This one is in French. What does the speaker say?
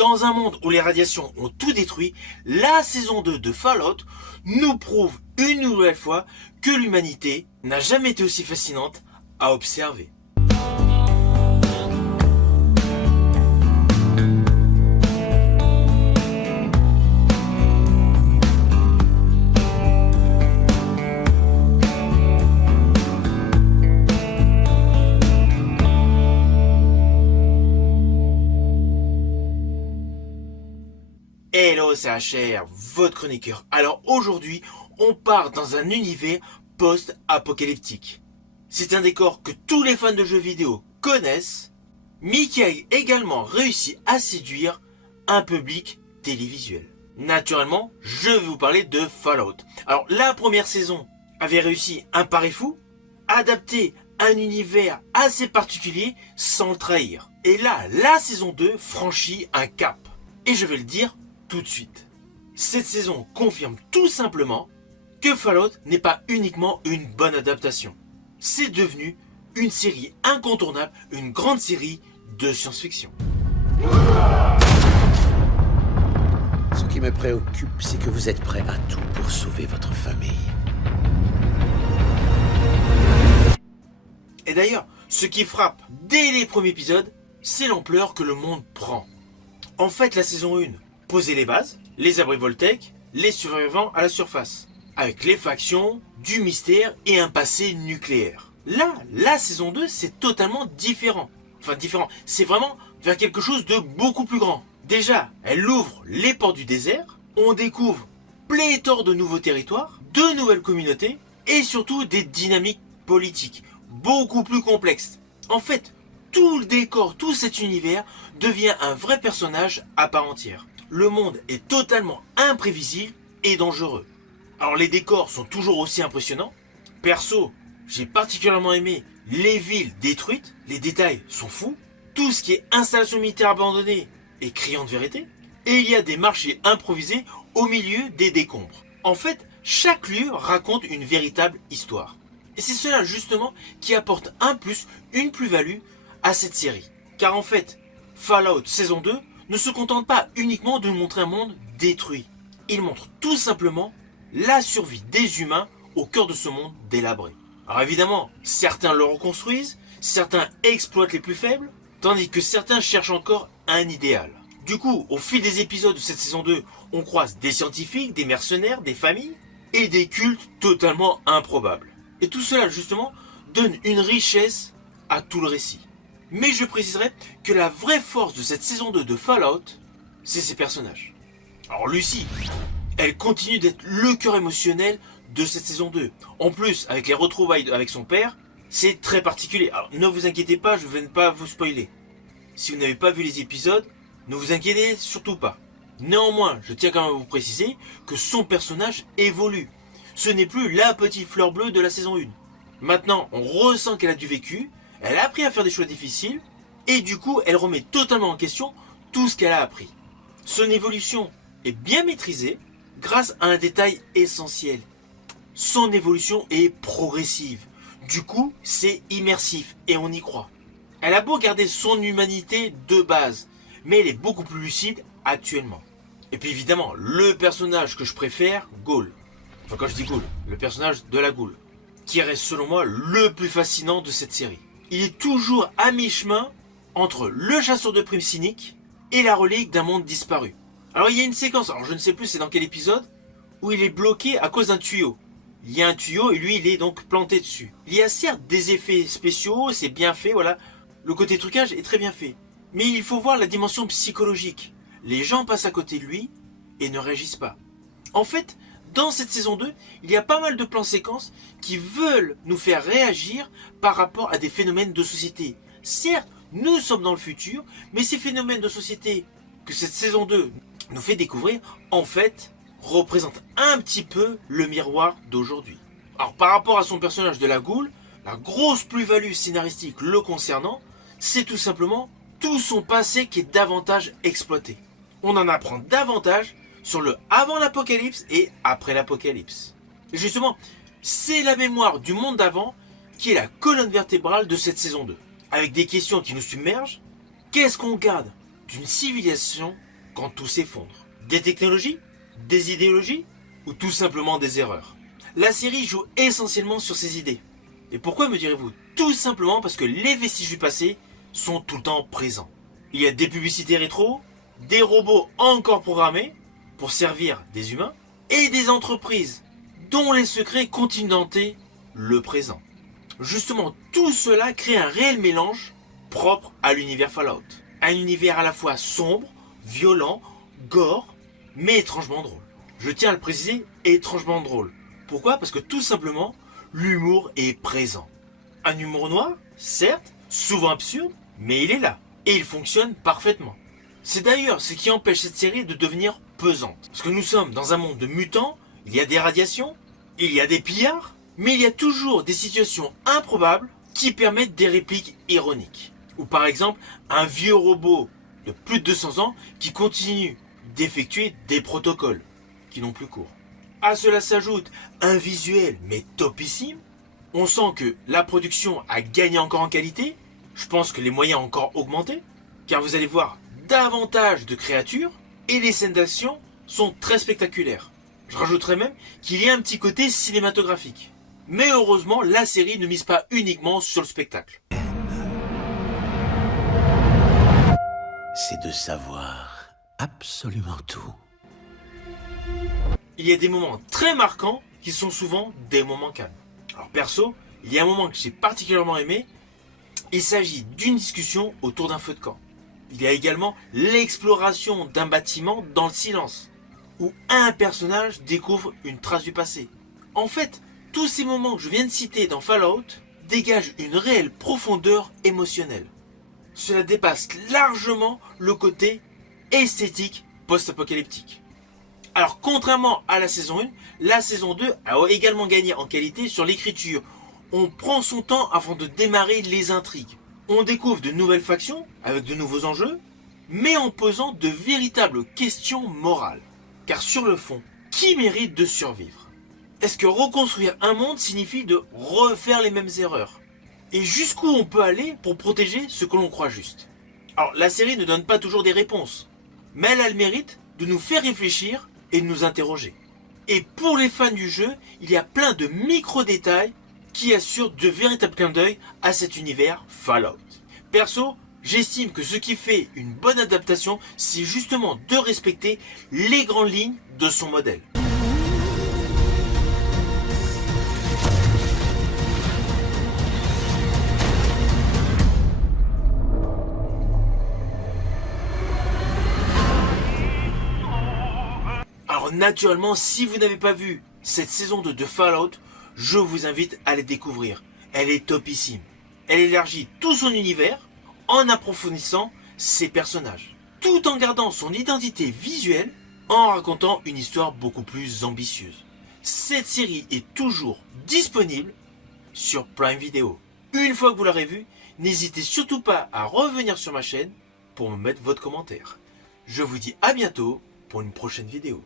Dans un monde où les radiations ont tout détruit, la saison 2 de Fallout nous prouve une nouvelle fois que l'humanité n'a jamais été aussi fascinante à observer. Hello, c'est HR, votre chroniqueur. Alors aujourd'hui, on part dans un univers post-apocalyptique. C'est un décor que tous les fans de jeux vidéo connaissent, mais qui a également réussi à séduire un public télévisuel. Naturellement, je vais vous parler de Fallout. Alors la première saison avait réussi un pari fou, adapter un univers assez particulier sans le trahir. Et là, la saison 2 franchit un cap. Et je vais le dire tout de suite. Cette saison confirme tout simplement que Fallout n'est pas uniquement une bonne adaptation. C'est devenu une série incontournable, une grande série de science-fiction. Ce qui me préoccupe, c'est que vous êtes prêt à tout pour sauver votre famille. Et d'ailleurs, ce qui frappe dès les premiers épisodes, c'est l'ampleur que le monde prend. En fait, la saison 1 posait les bases, les abris Voltec, les survivants à la surface, avec les factions, du mystère et un passé nucléaire. Là, la saison 2, c'est totalement différent. Enfin différent, c'est vraiment vers quelque chose de beaucoup plus grand. Déjà, elle ouvre les portes du désert, on découvre pléthore de nouveaux territoires, de nouvelles communautés et surtout des dynamiques politiques beaucoup plus complexes. En fait, tout le décor, tout cet univers devient un vrai personnage à part entière. Le monde est totalement imprévisible et dangereux. Alors les décors sont toujours aussi impressionnants. Perso, j'ai particulièrement aimé les villes détruites, les détails sont fous. Tout ce qui est installation militaire abandonnée est criant de vérité. Et il y a des marchés improvisés au milieu des décombres. En fait, chaque lieu raconte une véritable histoire. Et c'est cela justement qui apporte un plus, une plus-value à cette série. Car en fait, Fallout saison 2 ne se contente pas uniquement de nous montrer un monde détruit. Il montre tout simplement la survie des humains au cœur de ce monde délabré. Alors évidemment, certains le reconstruisent, certains exploitent les plus faibles, tandis que certains cherchent encore un idéal. Du coup, au fil des épisodes de cette saison 2, on croise des scientifiques, des mercenaires, des familles et des cultes totalement improbables. Et tout cela justement donne une richesse à tout le récit. Mais je préciserai que la vraie force de cette saison 2 de Fallout, c'est ses personnages. Alors Lucy, elle continue d'être le cœur émotionnel de cette saison 2. En plus, avec les retrouvailles avec son père, c'est très particulier. Alors ne vous inquiétez pas, je ne vais pas vous spoiler. Si vous n'avez pas vu les épisodes, ne vous inquiétez surtout pas. Néanmoins, je tiens quand même à vous préciser que son personnage évolue. Ce n'est plus la petite fleur bleue de la saison 1. Maintenant, on ressent qu'elle a du vécu, elle a appris à faire des choix difficiles, et du coup, elle remet totalement en question tout ce qu'elle a appris. Son évolution est bien maîtrisée grâce à un détail essentiel. Son évolution est progressive. Du coup, c'est immersif et on y croit. Elle a beau garder son humanité de base, mais elle est beaucoup plus lucide actuellement. Et puis évidemment, le personnage que je préfère, Ghoul. Enfin quand je dis Ghoul, le personnage de la Ghoul, qui reste selon moi le plus fascinant de cette série. Il est toujours à mi-chemin entre le chasseur de primes cynique et la relique d'un monde disparu. Alors il y a une séquence, alors je ne sais plus c'est dans quel épisode, où il est bloqué à cause d'un tuyau. Il y a un tuyau et lui il est donc planté dessus. Il y a certes des effets spéciaux, c'est bien fait, voilà. Le côté trucage est très bien fait. Mais il faut voir la dimension psychologique. Les gens passent à côté de lui et ne réagissent pas. En fait, dans cette saison 2, il y a pas mal de plans séquences qui veulent nous faire réagir par rapport à des phénomènes de société. Certes, nous sommes dans le futur, mais ces phénomènes de société que cette saison 2 nous fait découvrir, en fait, représentent un petit peu le miroir d'aujourd'hui. Alors par rapport à son personnage de la Ghoul, la grosse plus-value scénaristique le concernant, c'est tout simplement tout son passé qui est davantage exploité. On en apprend davantage sur le avant l'apocalypse et après l'apocalypse. Et justement, c'est la mémoire du monde d'avant qui est la colonne vertébrale de cette saison 2. Avec des questions qui nous submergent, qu'est-ce qu'on garde d'une civilisation quand tout s'effondre. Des technologies, des idéologies ou tout simplement des erreurs. La série joue essentiellement sur ces idées. Et pourquoi me direz-vous? Tout simplement parce que les vestiges du passé sont tout le temps présents. Il y a des publicités rétro, des robots encore programmés pour servir des humains et des entreprises dont les secrets continuent d'hanter le présent. Justement, tout cela crée un réel mélange propre à l'univers Fallout. Un univers à la fois sombre, violent, gore, mais étrangement drôle. Je tiens à le préciser, étrangement drôle. Pourquoi? Parce que tout simplement, l'humour est présent. Un humour noir, certes, souvent absurde, mais il est là. Et il fonctionne parfaitement. C'est d'ailleurs ce qui empêche cette série de devenir pesante. Parce que nous sommes dans un monde de mutants, il y a des radiations, il y a des pillards, mais il y a toujours des situations improbables qui permettent des répliques ironiques. Ou par exemple, un vieux robot de plus de 200 ans qui continue d'effectuer des protocoles qui n'ont plus cours. À cela s'ajoute un visuel mais topissime. On sent que la production a gagné encore en qualité. Je pense que les moyens ont encore augmenté, car vous allez voir davantage de créatures et les scènes d'action sont très spectaculaires. Je rajouterais même qu'il y a un petit côté cinématographique. Mais heureusement, la série ne mise pas uniquement sur le spectacle. C'est de savoir absolument tout. Il y a des moments très marquants qui sont souvent des moments calmes. Alors perso, il y a un moment que j'ai particulièrement aimé. Il s'agit d'une discussion autour d'un feu de camp. Il y a également l'exploration d'un bâtiment dans le silence, où un personnage découvre une trace du passé. En fait, tous ces moments que je viens de citer dans Fallout dégagent une réelle profondeur émotionnelle. Cela dépasse largement le côté esthétique post-apocalyptique. Alors contrairement à la saison 1, la saison 2 a également gagné en qualité sur l'écriture. On prend son temps avant de démarrer les intrigues. On découvre de nouvelles factions avec de nouveaux enjeux, mais en posant de véritables questions morales. Car sur le fond, qui mérite de survivre? Est-ce que reconstruire un monde signifie de refaire les mêmes erreurs? Et jusqu'où on peut aller pour protéger ce que l'on croit juste? Alors la série ne donne pas toujours des réponses, mais elle a le mérite de nous faire réfléchir et de nous interroger. Et pour les fans du jeu, il y a plein de micro-détails qui assurent de véritables clins d'œil à cet univers Fallout. Perso, j'estime que ce qui fait une bonne adaptation, c'est justement de respecter les grandes lignes de son modèle. Alors naturellement, si vous n'avez pas vu cette saison 2 de Fallout, je vous invite à la découvrir. Elle est topissime. Elle élargit tout son univers en approfondissant ses personnages, tout en gardant son identité visuelle, en racontant une histoire beaucoup plus ambitieuse. Cette série est toujours disponible sur Prime Video. Une fois que vous l'aurez vue, n'hésitez surtout pas à revenir sur ma chaîne pour me mettre votre commentaire. Je vous dis à bientôt pour une prochaine vidéo.